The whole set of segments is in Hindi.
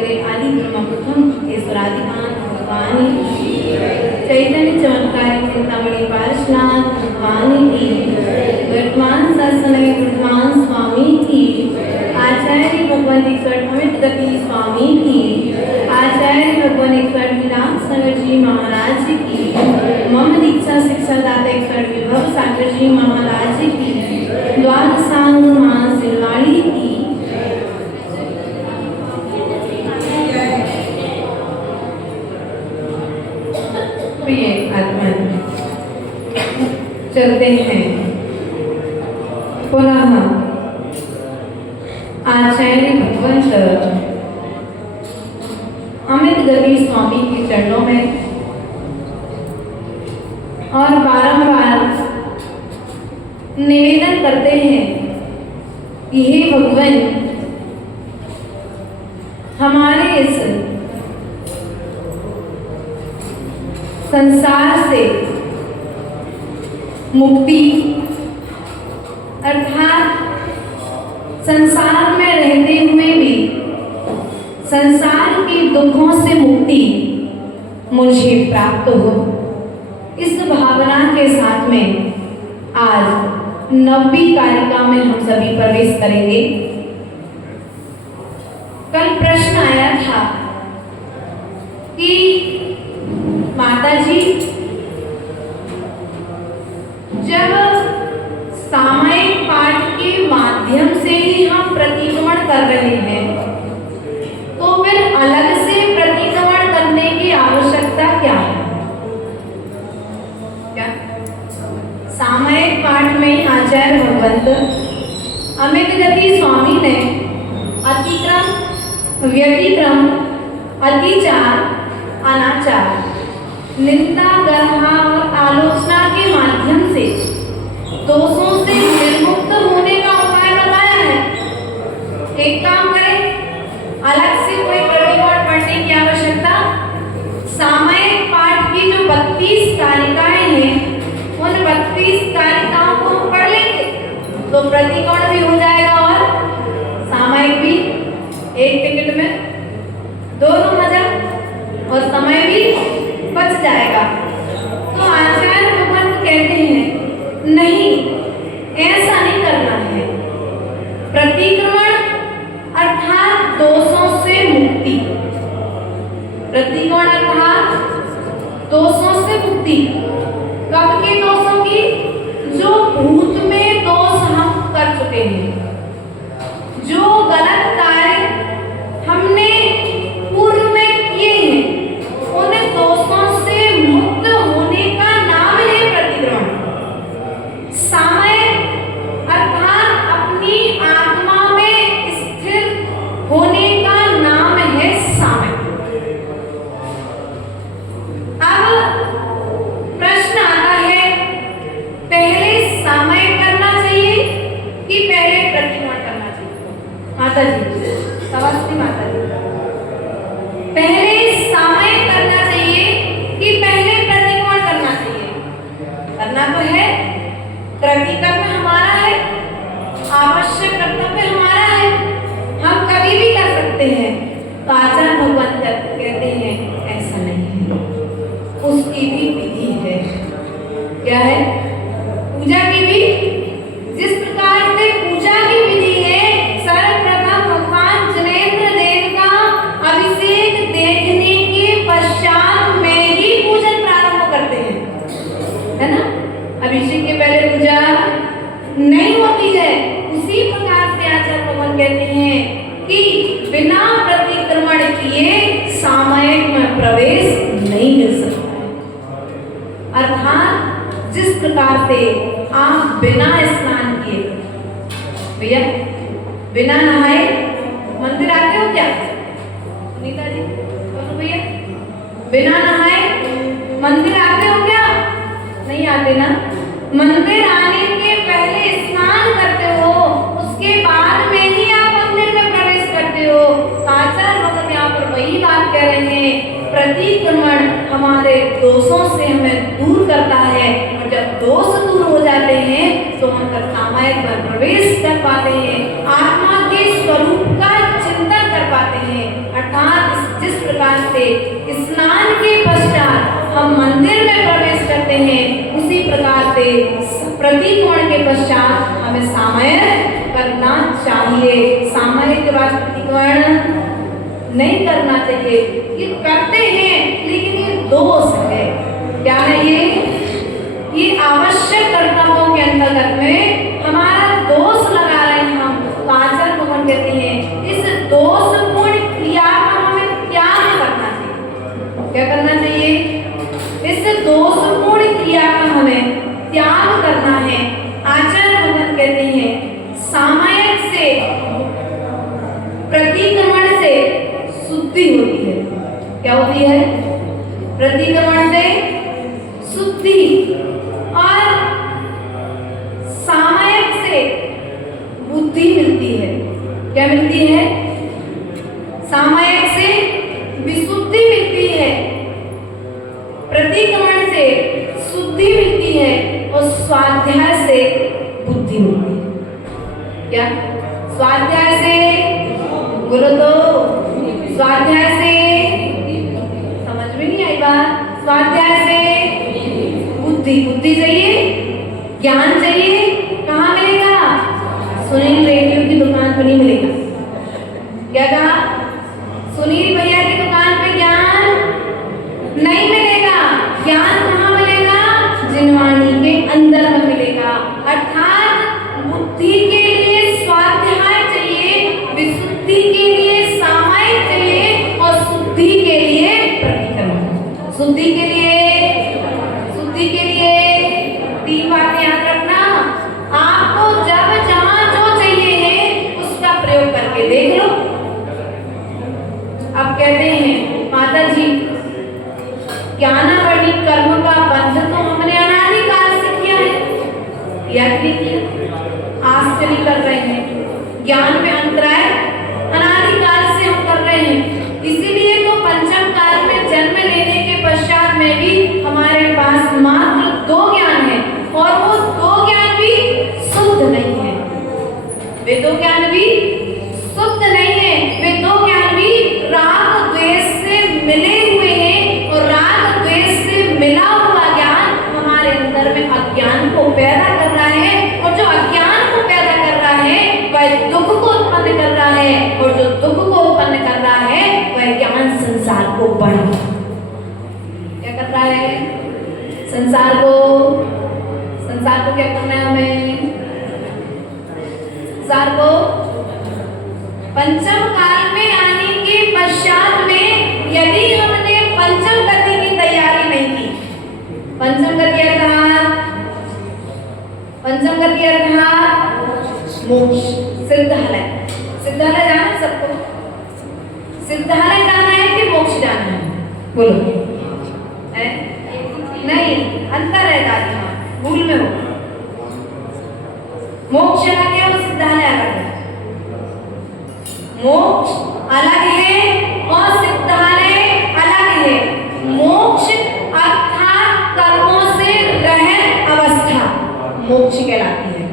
देव आदि ब्रह्मपुत्रम ईश्वरादिमान भगवान की चैतन्य चमत्कारी चिंतामणि पार्श्वनाथ भगवान की वर्तमान सत्संग वर्तमान स्वामी की आचार्य भगवान ईश्वर अमित गति स्वामी की आचार्य भगवान ईश्वर विराट सागर जी महाराज की मम दीक्षा शिक्षा दाता ईश्वर विभव सागर जी महाराज की द्वादशांग मां सिलवाड़ी की प्रिय आत्मा चलते हैं पुनः आचार्य भगवंत अमित गति स्वामी के चरणों में और बारंबार निवेदन करते हैं कि हे भगवान, हमारे इस संसार से मुक्ति अर्थात संसार में रहते हुए भी संसार के दुखों से मुक्ति मुझे प्राप्त हो, इस भावना के साथ में आज 90वीं कारिका में हम सभी प्रवेश करेंगे। कल प्रश्न आया था कि माता जी, जब सामयिक पाठ के माध्यम से ही हम प्रतिक्रमण कर रहे हैं तो फिर अलग से प्रतिक्रमण करने की आवश्यकता क्या है? क्या सामयिक पाठ में आचार्य भगवंत अमित गति स्वामी ने अतिक्रम, व्यतिक्रम, अतिचार, अनाचार, निंदा, गर्हा और आलोचना के माध्यम से दोषों से निर्मुक्त होने का उपाय बताया है। एक काम करें, अलग से कोई प्रतिक्रमण पढ़ने की आवश्यकता, सामयिक पाठ की जो 32 कारिकाएं हैं उन 32 कारिकाओं को हम पढ़ लेंगे तो प्रतिक्रमण भी हो जाएगा और सामयिक भी एक टिकट में दोनों मजा और समय भी बच जाएगा। तो आचार्य भगवान कहते हैं नहीं, ऐसा नहीं करना है। प्रतिक्रमण अर्थात दोषों से मुक्ति, प्रतिक्रमण अर्थात दोषों से मुक्ति। कब के दोषों की? जो भूत में दोष हम कर चुके हैं, जो गलत कार्य हमने पूर्व में किए हैं, उन दोषों से मुक्त होने का नाम है प्रतिक्रमण। सामयिक अर्थात अपनी आत्मा में स्थिर होने का नाम है सामयिक। अब प्रश्न आता है, पहले सामयिक करना चाहिए कि पहले प्रतिक्रमण करना चाहिए? माता जी, सवास्ती माता जी, पहले सामयिक करना चाहिए कि पहले प्रतिक्रमण करना चाहिए? करना तो है, प्रतिक्रमण हमारा है, आवश्यक कर्तव्य हमारा है, हम कभी भी कर सकते हैं। तो आचार्य भगवान कहते हैं ऐसा नहीं है, उसकी भी विधि है। क्या है? पूजा की भी जिस प्रकार से पूजा की विधि है, सर्वप्रथम भगवान जनेन्द्र देव का अभिषेक देखने के पश्चात में ही पूजन प्रारंभ करते हैं, है ना? अभिषेक के पहले पूजा नहीं होती है। उसी प्रकार से आचार्य भगवान कहते हैं कि बिना प्रतिक्रमण किए सामयिक में प्रवेश नहीं मिल सकता है। अर्थात जिस प्रकार से आप बिना स्नान किए, भैया बिना नहाए मंदिर आते हो क्या? सुनीता जी बोलो भैया, बिना नहाए मंदिर आते हो क्या? नहीं आते ना। मंदिर आने के पहले स्नान करते हो, उसके बाद में ही आप मंदिर में प्रवेश करते हो। आचार्य भगवान यहाँ पर वही बात कह रहे हैं, प्रतिक्रमण हमारे दोषों से हमें दूर करता है, और जब दोष दूर हो जाते हैं तो हम सामयिक में प्रवेश कर पाते हैं, आत्मा के स्वरूप का चिंतन कर पाते हैं। अर्थात जिस प्रकार से स्नान के पश्चात हम मंदिर में प्रवेश करते हैं, उसी प्रकार से प्रतिक्रमण के पश्चात हमें सामयिक करना चाहिए। सामयिक के बाद प्रतिक्रमण नहीं करना चाहिए। ये करते हैं लेकिन ये दोष है। क्या है ये आवश्यक कर्तव्यों के अंतर्गत में हमारा दोष लगा रहे हैं हम। तो आचार्य भगवान कहते हैं इस दोषपूर्ण क्रिया का हमें त्याग करना चाहिए। क्या करना चाहिए? इस दोषपूर्ण क्रिया का हमें त्याग करना है। आचार्य भगवान कहते हैं सामयिक से प्रतिक्रमण से शुद्धि होती है। क्या होती है? प्रतिक्रमण से शुद्धि, और सामयिक से बुद्धि मिलती है। क्या मिलती है? सामयिक से विशुद्धि मिलती है, प्रतिक्रमण से शुद्धि मिलती है, और स्वाध्याय से बुद्धि मिलती है। क्या? स्वाध्याय से, बोलो तो, स्वाध्याय से, समझ में नहीं आई बात? स्वाध्याय से बुद्धि, बुद्धि चाहिए, ज्ञान चाहिए। कहाँ मिलेगा? सुनील रेडियो की दुकान पर नहीं मिलेगा। क्या कहा? सुनील भैया की दुकान पे ज्ञान नहीं मिलेगा। ज्ञान कहाँ मिलेगा? जिनवाणी के अंदर में मिलेगा। अर्थात बुद्धि के लिए स्वाध्याय चाहिए, विशुद्धि के लिए सामयिक चाहिए, और शुद्धि के लिए प्रतिक्रमण। शुद्धि के लिए, शुद्धि के लिए 3 बातें याद रखना। आपको जब जहां जो चाहिए है उसका प्रयोग करके देख लो। अब कहते हैं माता जी, ज्ञानावली कर्म का बंध तो हमने अनादिकाल से किया है, याद नहीं किया? आज से नहीं कर रहे हैं। ज्ञान में अंतराय अनादिकाल से हम कर रहे हैं। इसीलिए तो पंचम काल में जन्म लेने के पश्चात में भी हमारे पास मात्र 2 ज्ञान है, और वो 2 ज्ञान भी शुद्ध नहीं है। वे 2 ज्ञान भी शुद्ध नहीं है। वे 2 ज्ञान भी राग द्वेष से मिले हुए हैं, और राग द्वेष से मिला हुआ ज्ञान हमारे अंदर में अज्ञान को पैदा कर रहा है, और जो अज्ञान को पैदा कर रहा है वह दुख को उत्पन्न कर रहा है, और जो दुख को उत्पन्न कर रहा है वह ज्ञान संसार को बढ़ा। क्या कर रहा है? संसार को क्या करना है हमें? संसार को पंचम काल में आने के पश्चात में यदि हमने पंचम गति की तैयारी नहीं की, पंचम गति अर्थात मोक्ष, सिद्धालय। सिद्धालय जाना है सबको? सिद्धालय जाना है कि मोक्ष जाना है? बोलो। है? नहीं, अंतर है दादी माँ, भूल में हो। मोक्ष अलग है और सिद्धालय अलग है। मोक्ष अलग है और सिद्धालय अलग है। मोक्ष अर्थात कर्मों से रहित अवस्था मोक्ष कहलाती है।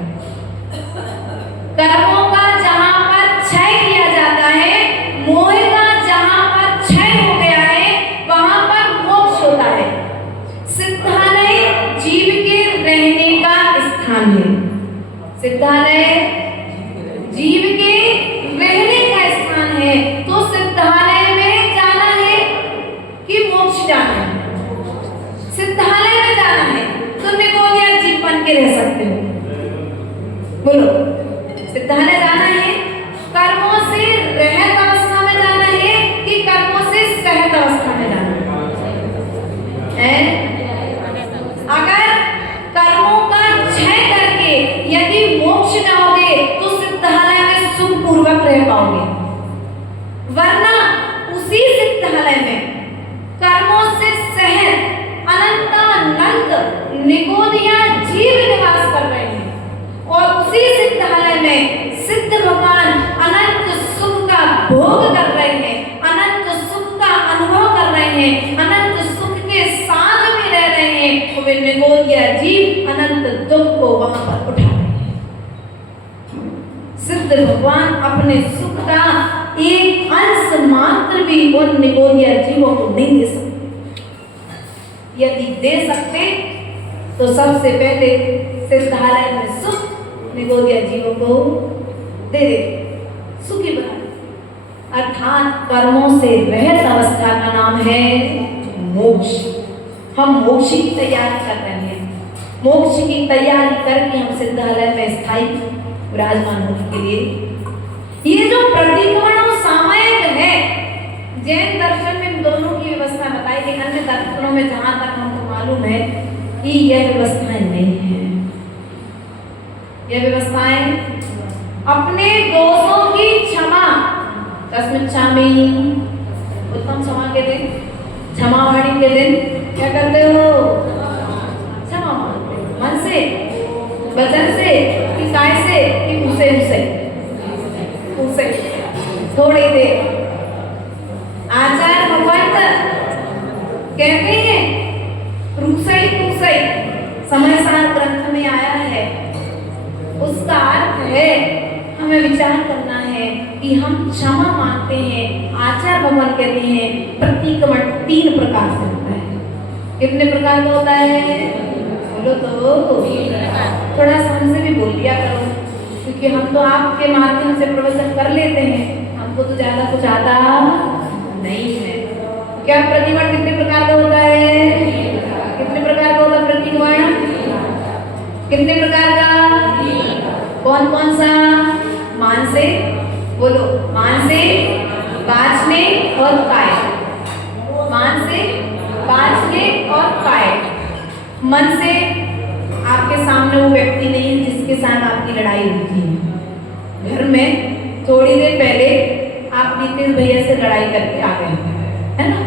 कर्मों का जहां पर क्षय किया जाता है, मोह का जहां पर क्षय हो गया है, वहां पर मोक्ष होता है। सिद्धालय जीव के रहने का स्थान है। सिद्धालय जीव के रहने का स्थान है। तो सिद्धालय में जाना है कि मोक्ष जाना है? सिद्धालय में जाना है तो निकोदिया जीव बन के रह सकते हो। बोलो, सिद्धालय जाना है, कर्मों से रहित अवस्था में जाना है कि कर्मों से सहित अवस्था में जाना है? अगर कर्मों का क्षय करके यदि मोक्ष जाओगे तो सिद्धालय में सुखपूर्वक रह पाओगे, वरना उसी सिद्धालय में कर्मों से सहित अनंत निकोदिया जीव निवास कर रहे हैं, और उसी सिद्धालय में सिद्ध भगवान अनंत सुख का भोग कर रहे हैं, अनंत सुख का अनुभव कर रहे हैं, अनंत सुख के साथ में रह रहे हैं। तो वे निकोदिया जीव अनंत दुख को वहां पर उठा रहे हैं। सिद्ध भगवान अपने सुख का एक अंश मात्र भी उन निगोदिया जीवों को नहीं दे सकते। यदि दे सकते तो सबसे पहले सिद्धालय में सुख निगोदिया जीवों को दे देते, सुखी बना देते। अर्थात कर्मों से रहित अवस्था का नाम है मोक्ष। हम मोक्ष की तैयारी कर रहे हैं, मोक्ष की तैयारी करके हम सिद्धालय में स्थायी विराजमान होने के लिए ये जो प्रतिक्रमण और सामयिक है, जैन दर्शन में दोनों की व्यवस्था बताई गई। अन्य दर्शनों में जहां तक हमको मालूम है कि यह व्यवस्थाएं नहीं है। यह व्यवस्थाएं अपने दोषों की क्षमा, तस्मिच्छामि उत्तम क्षमा के दिन, क्षमावाणी के दिन क्या करते हो? क्षमा मांगते हो, मन से, वचन से, कि काय से, कि उसे थोड़ी देर। आचार्य भगवंत कहते हैं रूसई समय सार ग्रंथ में आया है। उसका अर्थ है हमें विचार करना है कि हम क्षमा मांगते हैं। आचार्य भगवान कहते हैं प्रतिक्रमण 3 प्रकार से होता है। कितने प्रकार का होता है? बोलो तो, थोड़ा सा हमसे भी बोल दिया करो, क्योंकि हम तो आपके माध्यम से प्रवचन कर लेते हैं, हमको तो ज्यादा कुछ आता नहीं है। क्या प्रतिक्रमण कितने प्रकार का होता है? कितने प्रकार का होता है प्रतिक्रमण? कितने प्रकार का? कौन कौन सा? मानसिक, बोलो, मानसिक, वाचनिक और कायिक। मानसिक, वाचनिक और कायिक। मन से आपके सामने वो व्यक्ति नहीं है जिसके साथ आपकी लड़ाई हुई थी। घर में थोड़ी देर पहले आप नीतीश भैया से लड़ाई करके आ गए, है ना?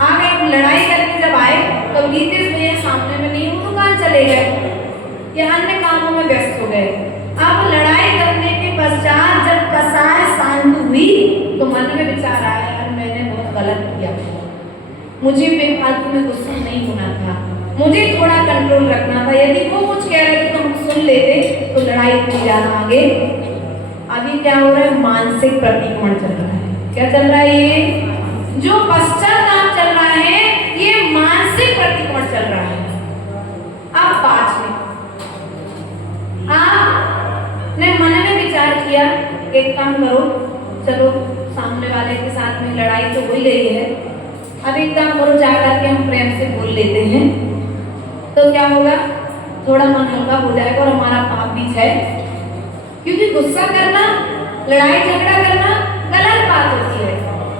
आ गए, लड़ाई करके जब आए तो नीतीश भैया सामने में नहीं, वो दुकान चले गए या अन्य कामों में व्यस्त हो गए। अब लड़ाई करने के पश्चात जब कसाय शांत हुई तो मन में विचार आया, यार मैंने बहुत गलत किया, मुझे बेफालतू में गुस्सा नहीं होना था, मुझे थोड़ा कंट्रोल रखना था। यदि वो कुछ कह रहे थे तो हम सुन लेते तो लड़ाई इतनी ज्यादा आगे। अभी क्या हो रहा है? मानसिक प्रतिक्रमण चल रहा है। क्या चल रहा है? ये जो पश्चाताप चल रहा है, ये मानसिक प्रतिक्रमण चल रहा है। अब बात में आपने मन में विचार किया, एक काम करो, चलो सामने वाले के साथ में लड़ाई तो हो ही गई है, अब एक काम करो, जाकर के हम प्रेम से बोल लेते हैं, तो क्या होगा? थोड़ा मन हल्का हो जाएगा और हमारा पाप भी है। क्योंकि गुस्सा करना, लड़ाई झगड़ा करना गलत बात होती है।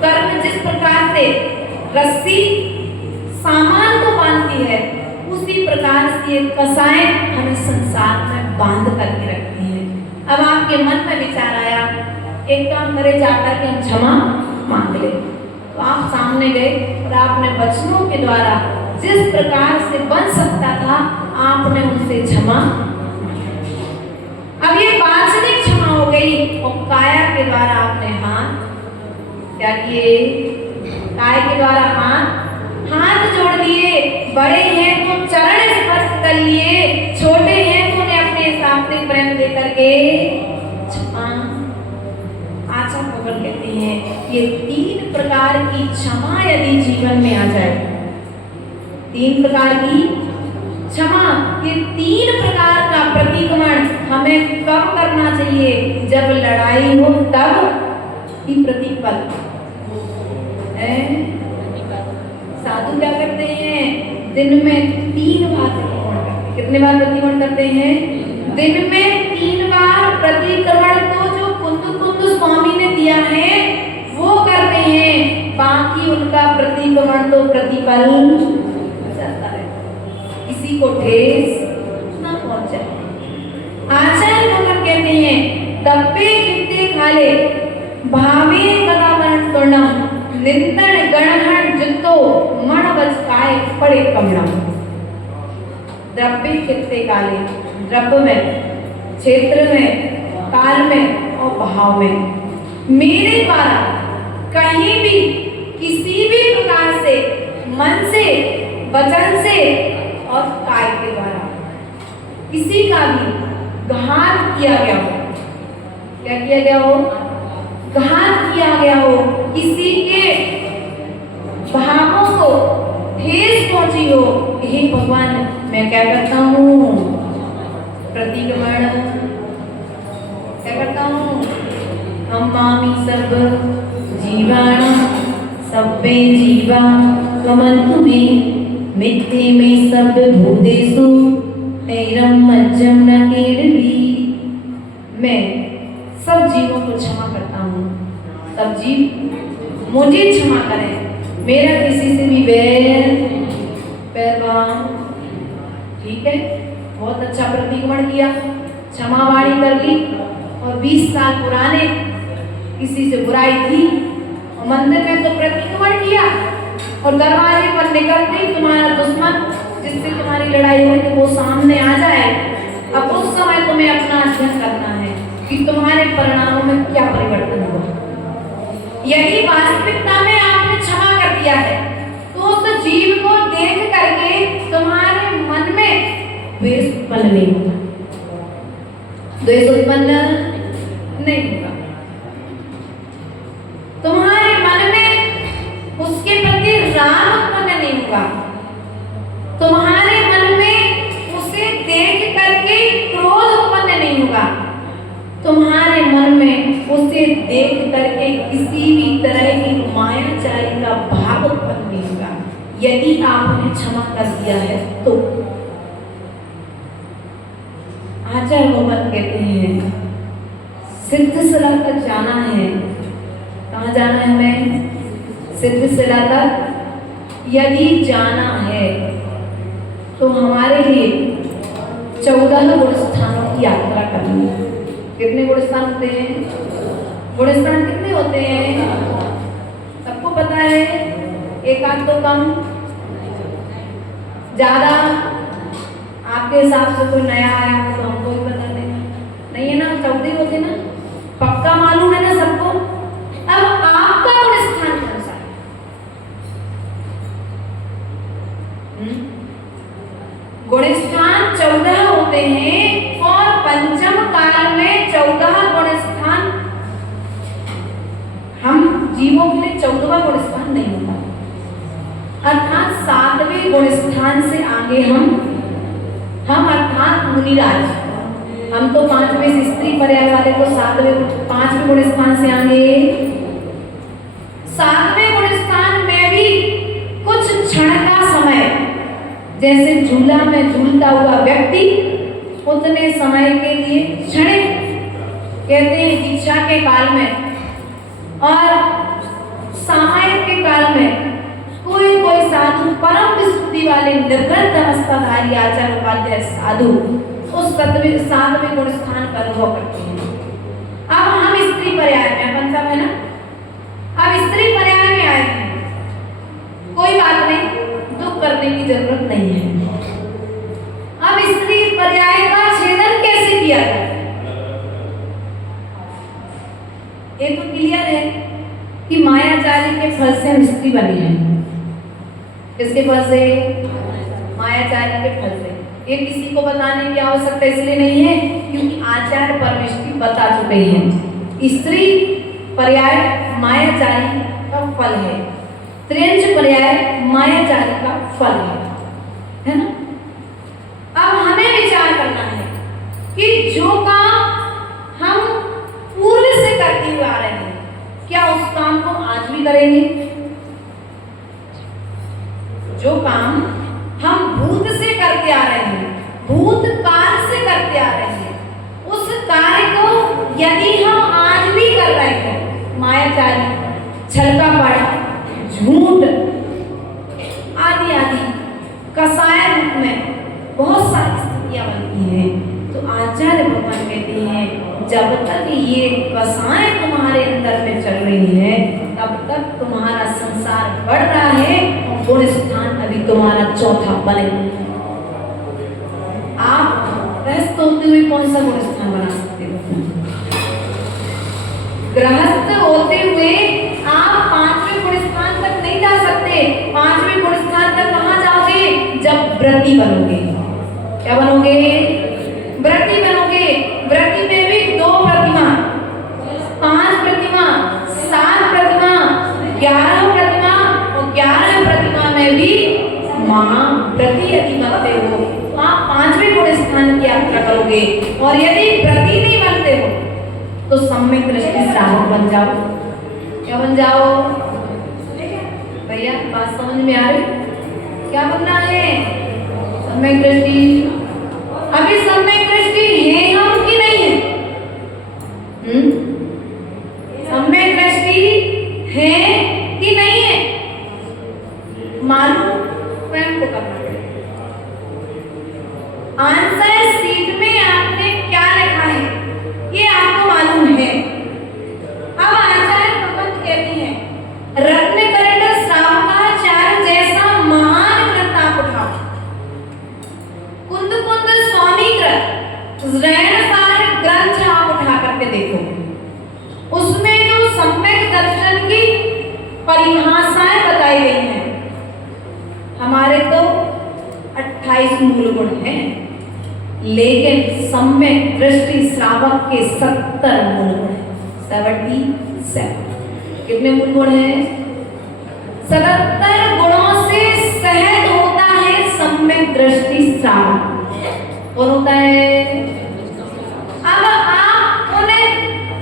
कर्म जिस प्रकार से रस्सी सामान को बांधती है, उसी प्रकार से ये कसाएं हमें संसार में बांध करके रखती है। अब आपके मन में विचार आया, एक काम करे, जाकर के हम क्षमा मांग ले। तो आप सामने गए और आपने वचनों के द्वारा जिस प्रकार से बन सकता था, आपने उनसे क्षमा। अब ये वाचनिक क्षमा हो गई और काया के द्वारा आपने हाथ क्या किए? काय के द्वारा हाथ जोड़ दिए। बड़े हैं तो चरण स्पर्श कर लिए, छोटे हैं तो उन्हें अपने हिसाब से प्रेम दे करके क्षमा। आचार्य भगवान कहते हैं ये 3 प्रकार की क्षमा यदि जीवन में आ जाए, 3 प्रकार की क्षमा, ये 3 प्रकार का प्रतिक्रमण हमें कब करना चाहिए? जब लड़ाई हो तब ही प्रतिपल। साधु क्या करते हैं? दिन में 3 बार प्रतिक्रमण करते हैं। कितने बार प्रतिक्रमण करते हैं? दिन में 3 बार प्रतिक्रमण को जो कुंद स्वामी ने दिया है वो करते हैं। बाकी उनका प्रतिक्रमण तो प्रतिपल चलता है, किसी को ठेस ना पहुंचे। आचार्य भगवान कहते हैं तप्पे कित्ते खाले भावे कदा मरण तोड़म निंदन गणहण जितो मण बचकाए पड़े कमणम। द्रव्य कितने काले, द्रव्य में, क्षेत्र में, काल में और भाव में मेरे द्वारा कहीं भी किसी भी प्रकार से मन से, वचन से और काय के द्वारा किसी का भी घात किया गया हो, क्या किया गया हो? घात किया गया हो, किसी के भावों को ठेस पहुंची हो, हे भगवान मैं क्या करता हूँ? प्रतिक्रमण क्या करता हूँ? अम्मामि सर्व जीवाणां सब्बे जीवा कमन्तु मे मिथ्ये मे सर्वभूतेषु नैरं मज्जं न कीर्ति। मैं सब जीवों को क्षमा करता हूँ, सब जीव मुझे क्षमा करें, मेरा किसी से भी पहलवान ठीक है, बहुत अच्छा प्रतिक्रमण किया, क्षमा वाणी कर ली और 20 साल पुराने किसी से बुराई थी और मंदिर में तो प्रतिक्रमण किया और दरवाजे पर निकलते ही तुम्हारा दुश्मन जिससे तुम्हारी लड़ाई हुई थी वो सामने आ जाए। अब उस समय तुम्हें अपना अध्ययन करना है कि तुम्हारे परिणामों में क्या परिवर्तन हुआ। यदि वास्तविकता में आपने क्षमा कर दिया है तो उस जीव को देख करके तुम्हारे मन में द्वेष उत्पन्न नहीं होगा, द्वेष उत्पन्न नहीं होगा। तुम्हारे मन में उसके प्रति राग उत्पन्न नहीं होगा, तुम्हारे मन में उसे देख करके क्रोध उत्पन्न नहीं होगा, तुम्हारे मन में उसे देख करके किसी भी तरह की मायाचारी का भाव उत्पन्न नहीं होगा, यदि आपने क्षमा कर दिया है तो। आचार्य भगवत कहते हैं सिद्धशिला तक जाना है। कहाँ जाना है हमें? सिद्धशिला तक यदि जाना है तो हमारे लिए 14 गुण स्थानों की यात्रा करनी है। कितने गुण स्थान होते हैं? गुण स्थान कितने होते हैं? सबको पता है? एक आध तो कम ज्यादा? आपके हिसाब से कोई नया आया हो तो हमको भी बता देना। नहीं है ना? 14 होते ना? पक्का मालूम है ना सबको? अब आपका गुण स्थान कौन सा है? गुण स्थान 14 होते हैं और पंचम काल में 14 गुण स्थान हम जीवों के लिए 14वां गुण स्थान नहीं होता, अर्थात 7वें गुण स्थान से आगे हम अर्थात मुनिराज, हम तो 5वें से स्त्री पर्याय वाले तो 5वें गुण स्थान से आगे 7वें गुण स्थान में भी कुछ क्षण का समय, जैसे झूला में झूलता हुआ व्यक्ति उतने समय के लिए क्षणिक कहते हैं दीक्षा के काल में, और सामायिक के काल में कोई साधु परम विशुद्धि वाले निर्ग्रंथ अवस्थाधारी आचार्य उपाध्याय साधु उस 7वें गुण स्थान का अनुभव करते हैं। अब हम स्त्री पर्याय में, पंचम है ना, अब स्त्री पर्याय में आए हैं, कोई बात नहीं, दुख करने की जरूरत नहीं है। अब स्त्री पर्याय का छेदन कैसे किया जाए? ये तो क्लियर है कि मायाचारी के फल से हम स्त्री बने हैं। किसके फल से? मायाचारी के फल से। ये किसी को बताने की आवश्यकता इसलिए नहीं है क्योंकि आचार्य परमेष्ठी बता चुके हैं। स्त्री पर्याय मायाचारी का फल है, त्रियंच पर्याय मायाचारी का फल है ना? अब हमें विचार करना है कि जो काम हम पूर्व से करते हुए आ रहे हैं क्या उस काम को आज भी करेंगे? जो काम हम भूत से करते आ रहे हैं, भूतकाल से करते आ रहे हैं, उस कार्य को यदि हम आज भी कर रहे हैं, मायाचारी, छलकापड़, झूठ आदि आदि कसाय रूप में बहुत सारी स्थितियां बनती हैं, तो आचार्य भगवान कहते हैं जब तक ये कसाय तुम्हारे अंदर में चल रही है तब तक तुम्हारा संसार बढ़ रहा है और गुण स्थान अभी तुम्हारा चौथा बनेगा। आप गृहस्थ होते हुए कौन सा गुण स्थान बना सकते हो? गृहस्थ होते हुए आप 5वें गुण स्थान तक नहीं जा सकते। 5वें गुण स्थान तक कहाँ जाओगे? जब व्रती बनोगे। क्या बनोगे? व्रती बनोगे। व्रती में भी 2 प्रतिमा, 5 प्रतिमा महाव्रती यदि बनते हो तो आप 5वें गुण स्थान की यात्रा करोगे, और यदि व्रती नहीं बनते हो तो सम्यक दृष्टि श्रावक बन जाओ। क्या बन जाओ भैया, बात समझ में आ रही? क्या बनना है? सम्यक दृष्टि। अभी सम्यक दृष्टि है हम कि नहीं है? सम्यक दृष्टि है कि नहीं है? मालूम स्वयं को करना पड़ेगा। आंसर सीट में आपने क्या लिखा है ये आपको मालूम है। अब आचार्य प्रबंध कहती हैं, रत्न करंड श्रावकाचार्य जैसा महान व्रत आप उठाओ। कुंद कुंद स्वामी कृत रैणसार ग्रंथ आप उठा करके देखो, उसमें जो सम्यक दर्शन की परिभाषाएं बताई गई हैं, हमारे तो 28 मूल गुण हैं, लेकिन सम्यक दृष्टि श्रावक के 70 मूल गुण हैं। 77 कितने मूल गुण हैं? 77 गुणों से सहज होता है सम्यक दृष्टि श्रावक। कौन होता है? अब आप उन्हें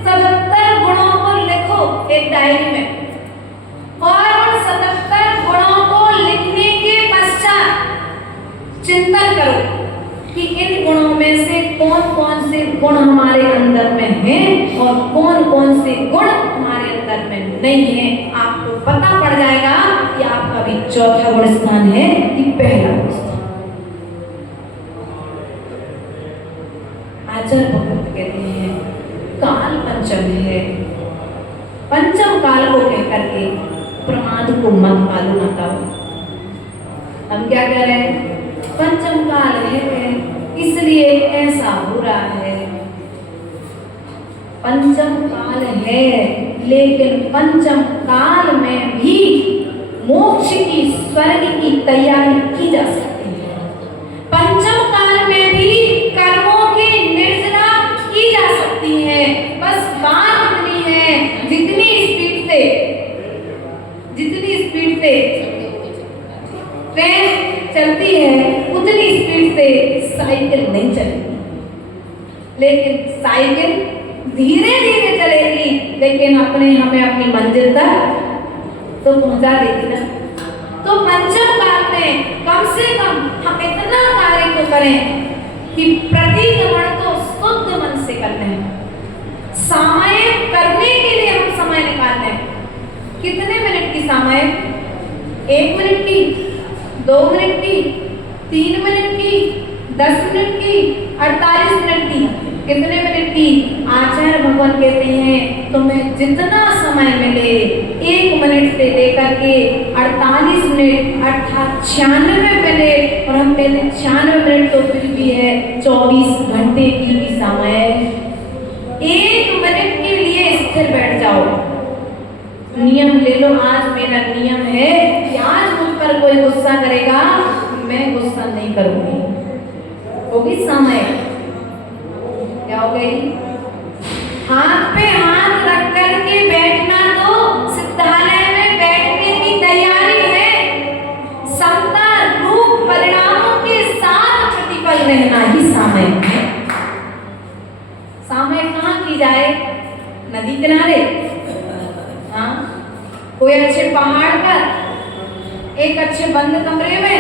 77 गुणों को लिखो एक डायरी में, और उन 77 गुणों को लिखने के पश्चात चिंतन करो कि इन गुणों में से कौन कौन से गुण हमारे अंदर में हैं और कौन कौन से गुण हमारे अंदर में नहीं है। आपको पता पड़ जाएगा कि आपका भी चौथा गुण स्थान है कि पहला गुण स्थान। आचार्य भगवत कहते हैं काल पंचम है, पंचम काल को कहकर के प्रमाद को मत मालूम आता हो। हम क्या कह रहे हैं? पंचम काल है इसलिए ऐसा हो रहा है। पंचम काल है, लेकिन पंचम काल में भी मोक्ष की, स्वर्ग की तैयारी की जा सकती है। पंचम काल में भी कर्मों की निर्जना की जा सकती है। बस बात इतनी है, जितनी स्पीड से ट्रेन चलती है उतनी स्पीड से साइकिल नहीं चलेगी। लेकिन साइकिल धीरे धीरे चलेगी, लेकिन हमें अपनी मंजिल तक तो पहुंचा देगी ना। तो पंचम काल में कम से कम हम इतना कार्य तो करें कि प्रतिक्रमण तो शुद्ध मन से करते हैं। सामायिक करने के लिए हम समय निकालते हैं। कितने मिनट की सामायिक? 1 मिनट की, 2 मिनट की, 3 मिनट की, 10 मिनट की, 48 मिनट की, कितने मिनट की? आचार्य भगवान कहते हैं तुम्हें जितना समय मिले, 1 मिनट से लेकर के 48 मिनट अर्थात 96 मिनट, और हम कहते हैं 96 मिनट तो फिर भी है 24 घंटे की भी समय। 1 मिनट के लिए स्थिर बैठ जाओ, नियम ले लो। आज मेरा नियम है कि आज मुझ पर कोई गुस्सा करेगा, मैं गुस्सा नहीं करूंगी। होगी समय? क्या हो गई? हाथ पे हाथ रख कर के बैठना तो सिद्धालय में बैठने की तैयारी है। समता रूप परिणामों के साथ प्रतिपल रहना ही समय है। समय कहाँ की जाए? नदी किनारे, हाँ, कोई अच्छे पहाड़ पर, एक अच्छे बंद कमरे में,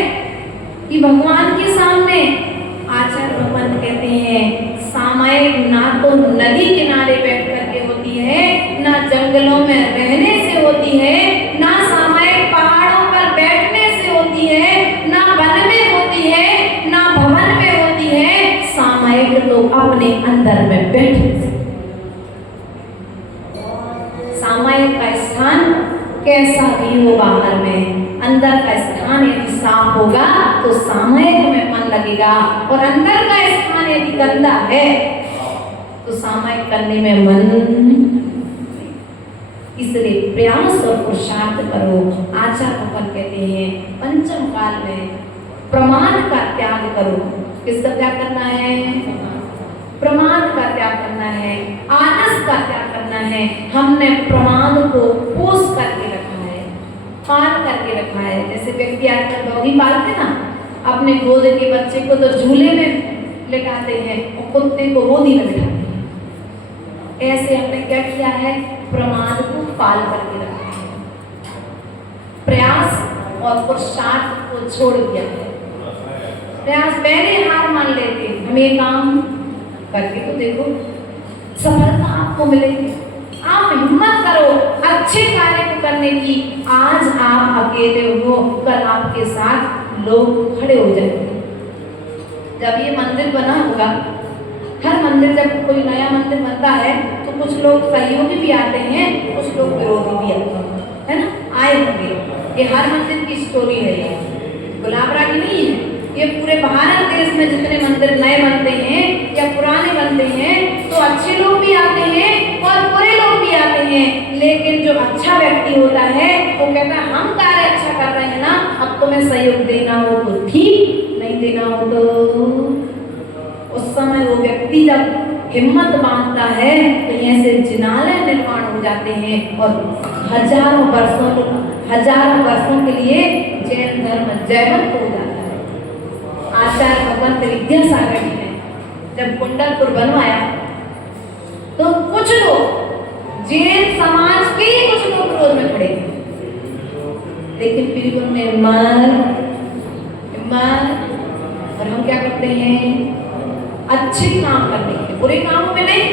कि भगवान के सामने? आचार्य भगवान कहते हैं सामायिक ना तो नदी किनारे बैठ करके होती है, ना जंगलों में रहने से होती है, ना सामायिक पहाड़ों पर बैठने से होती है, ना वन में होती है, ना भवन में होती है। सामायिक तो अपने अंदर में बैठने से। सामायिक का स्थान कैसा भी हो बाहर में, अंदर का स्थान यदि साफ होगा तो सामायिक में मन लगेगा, और अंदर का स्थान यदि गंदा है तो सामायिक करने में मन। इसलिए प्रयास और पुरुषार्थ करो। आचार्य भगवान कहते हैं पंचम काल में प्रमाण का त्याग करो। किसका त्याग करना है? प्रमाण का त्याग करना है, आलस का त्याग करना है। हमने प्रमाण को पोष करके रखा है। पाल करके रखा है। जैसे व्यक्ति आजकल डॉगी पालते ना, अपने गोद के बच्चे को तो झूले में लेटाते हैं और कुत्ते को गोदी में बिठाते हैं। ऐसे हमने क्या किया है, प्रमाद को पाल करके रखा है, प्रयास और पुरुषार्थ को छोड़ दिया है। प्रयास पहले हार मान लेते, हम ये काम करके तो देखो सफलता आपको मिलेगी। आप हिम्मत करो अच्छे कार्य को करने की। आज आप अकेले हो, कल आपके साथ लोग खड़े हो जाएंगे। जब ये मंदिर बना होगा, हर मंदिर जब कोई नया मंदिर बनता है तो कुछ लोग सहयोगी भी आते हैं, कुछ लोग विरोधी भी आते हैं, है ना, आए होंगे। ये हर मंदिर की स्टोरी है, ये गुलाबरा की नहीं है। ये पूरे भारत देश में जितने मंदिर नए बनते हैं या पुराने बनते हैं तो अच्छे लोग भी आते हैं और बुरे लोग भी आते हैं। लेकिन जो अच्छा व्यक्ति होता है वो कहता है हम कार्य अच्छा कर रहे हैं ना, अब तुम्हें सहयोग देना हो तो ठीक, नहीं देना हो तो। उस समय वो व्यक्ति जब हिम्मत बांधता है तो यहाँ से जिनालय निर्माण हो जाते हैं और हजारों वर्षों के लिए जैन धर्म जयवंत हो जाता है। आचार्य भगवंत विद्यासागर जी ने जब कुंडलपुर बनवाया तो कुछ लोग जैन समाज के कुछ लोग विरोध में खड़े थे, लेकिन फिर उन्होंने और हम क्या करते हैं, अच्छे काम करने के, बुरे कामों में नहीं,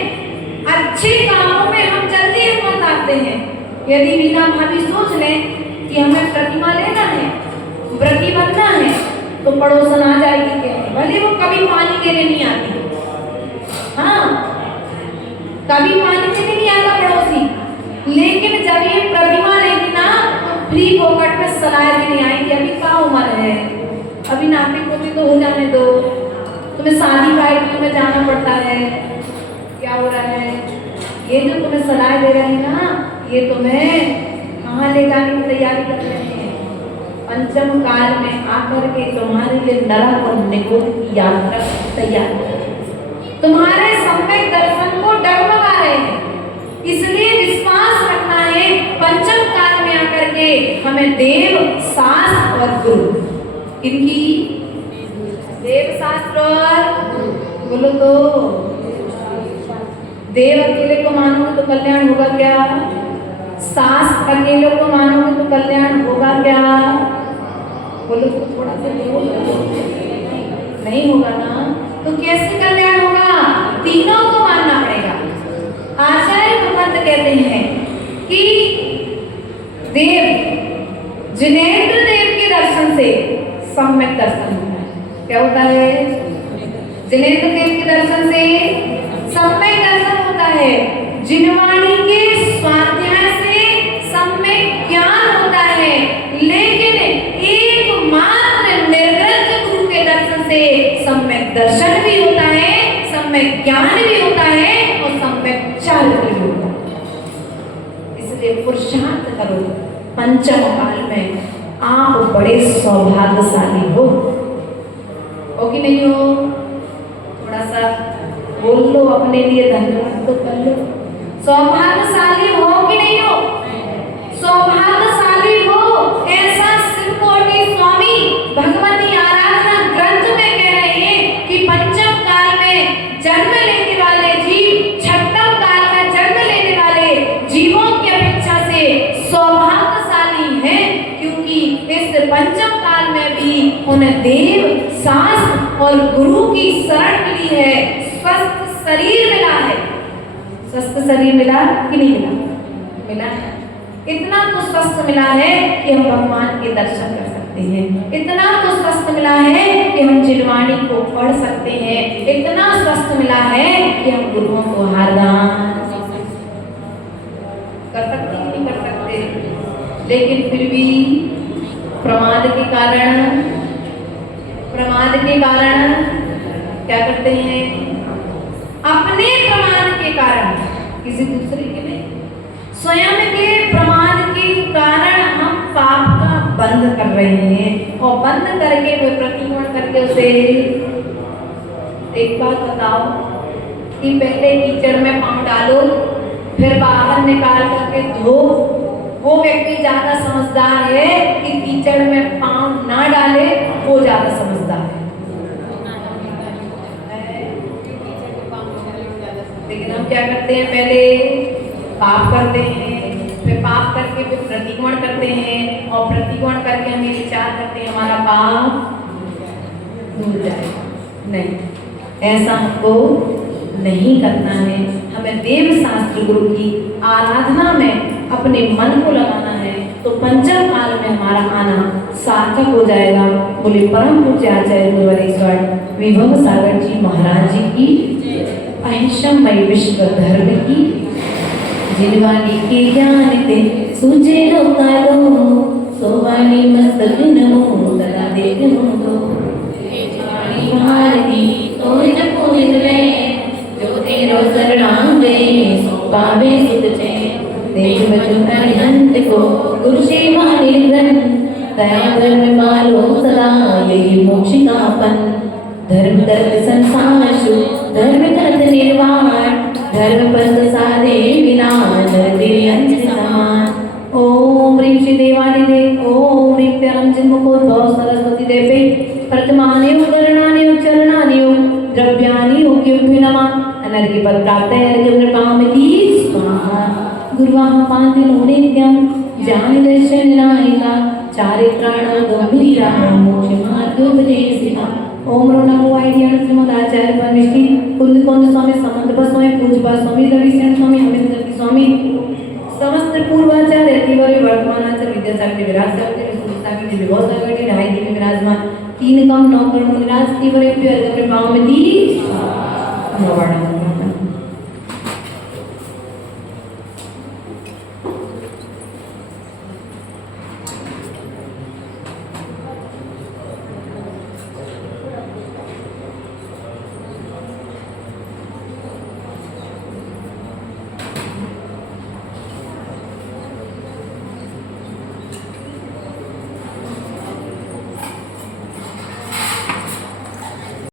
अच्छे कामों में हम जल्दी हिम्मत आते हैं। यदि मीना भाभी सोच लें कि हमें प्रतिमा लेना है, व्रती बनना है, तो पड़ोसन आ जाएगी क्या, भले वो कभी पानी देने नहीं आती, हाँ कभी पानी देने नहीं आता पड़ोसी, लेकिन जब ये प्रतिमा लेगी ना तो फ्री फोकट में सलाह देने आएगी। अभी क्या उम्र है, अभी नाती पोती तो हो जाने दो, तुम्हें शादी ब्राइडल में जाना पड़ता है, क्या हो रहा है, ये जो तुम्हें सलाह दे रहे हैं ना, ये तुम्हें कहाँ ले जाने की तैयारी कर रहे हैं। पंचम काल में आकर के तुम्हारे लिए नरक और निगोद की यात्रा तैयार है, तुम्हारे सम्यक दर्शन को डगमगा रहे हैं। इसलिए विश्वास रखना है, पंचम काल में आकर के हमें देव शास्त्र और गुरु, इनकी देव शास्त्र और बोलो तो देव अकेले को मानोगे तो कल्याण होगा क्या, शास्त्र अकेले को मानोगे तो कल्याण होगा क्या, बोलो तो थोड़ा सा नहीं होगा ना, तो कैसे कल्याण होगा, तीनों को मानना पड़ेगा। आचार्य भगवंत कहते हैं कि देव जिनेंद्र देव के दर्शन से सम्यक दर्शन होता है। क्या होता है, जिनेंद्र देव के दर्शन से सम्यक दर्शन होता है। जिनवाणी के स्वाध्याय से सम्यक ज्ञान होता है, लेकिन एकमात्र निर्ग्रंथ गुरु के दर्शन से सम्यक दर्शन भी होता है, सम्यक ज्ञान भी होता है और सम्यक चाल भी होता है। इसलिए पुरुषार्थ करो, पंचम काल में आप बड़े सौभाग्यशाली हो कि नहीं हो, थोड़ा सा बोल लो अपने लिए, धन्यवाद तो कर लो। सौभाग्यशाली हो कि नहीं हो, सौभाग्यशाली हो, ऐसा शिवकोटि स्वामी भगवती आराधना ग्रंथ में कह रहे हैं कि पंचम काल में जन्म लेने वाले जीव छठम काल में जन्म लेने वाले जीवों की अपेक्षा से सौभाग्यशाली हैं, क्योंकि इस पंचम काल में भी उन्हें देव शास्त्र और गुरु की शरण मिली है, स्वस्थ शरीर मिला है। स्वस्थ शरीर मिला कि नहीं मिला, मिला है। इतना तो स्वस्थ मिला है कि हम भगवान के दर्शन कर सकते हैं, इतना तो स्वस्थ मिला है कि हम जिनवाणी को पढ़ सकते हैं, इतना स्वस्थ मिला है कि हम गुरुओं को हारदान कर सकते हैं, नहीं कर सकते। लेकिन फिर भी प्रमाद के कारण क्या करते हैं, अपने प्रमाद के कारण, किसी दूसरे के नहीं, स्वयं के प्रमाद के कारण हम पाप का बंद कर रहे हैं और बंद करके कोई प्रतिक्रमण करके उसे, एक बात बताओ कि पहले कीचड़ में पांव डालो, फिर बाहर निकाल करके धो, वो व्यक्ति ज्यादा समझदार है कि कीचड़ में पांव ना डाले, वो ज्यादा समझदार है। लेकिन हम क्या करते हैं, पहले पाप करते हैं, फिर पाप करके फिर प्रतिक्रमण करते हैं, और प्रतिक्रमण करके हम ये विचार करते हैं हमारा पाप दूर जाएगा। नहीं, ऐसा हमको नहीं करना है। हमें देव शास्त्र गुरु की आराधना में अपने मन को लगाना है, तो पंचम काल में हमारा आना सार्थक हो जाएगा। बोले परम पूज्य आचार्य गुरुवरेश्वर विभव सागर जी महाराज जी की, अहिंसमय विश्व धर्म की, जिनवाणी के ज्ञान ते सूझे लोकालो, सोवाणी मस्तक नमो सदा देखो तो, भारती तो जपो निकले, जो तेरो शरणांगे सो पावे सुख चैन, देख बचो अरिहंत को गुरु सेवा निर्धन, दया धर्म पालो सदा यही मोक्ष का पन, धर्म तर्क संसार सु धर्म तर्क निर्वाण, धर्म पंथ साधे विना नर दिव्यांश समान। ओम ह्रीं श्री देवादिदेव, ओम ह्रीं प्यारम जन्मकोद्भव सरस्वती देवे, प्रथमानि उदरणानि उच्चरणानि द्रव्यानि उक्युभ्यो नमः, अनर्घ्यपद प्राप्तये अर्घ्यप्रपामति स्वाहा। गुरुवाह पातिनो नित्यं ज्ञान दर्शन नायिका, चारित्राण गंभीरा मोक्ष मार्गोपदेशिका। ओम नमो आइडियन श्रीमदाचार्य परमेष्टि कुंद कुंद स्वामी समंत स्वामी पूज्यपाद स्वामी रविशरण स्वामी अमित स्वामी समस्त पूर्वाचार्य तिवरे वर्तमान आचार्य विद्यासागर विराज करते सागर दिव्य बहुत सागर ढाई दिव्य विराजमान तीन कम नौ करोड़ मुनिराज तिवरे प्रिय कृपा में दी नवाड़ा।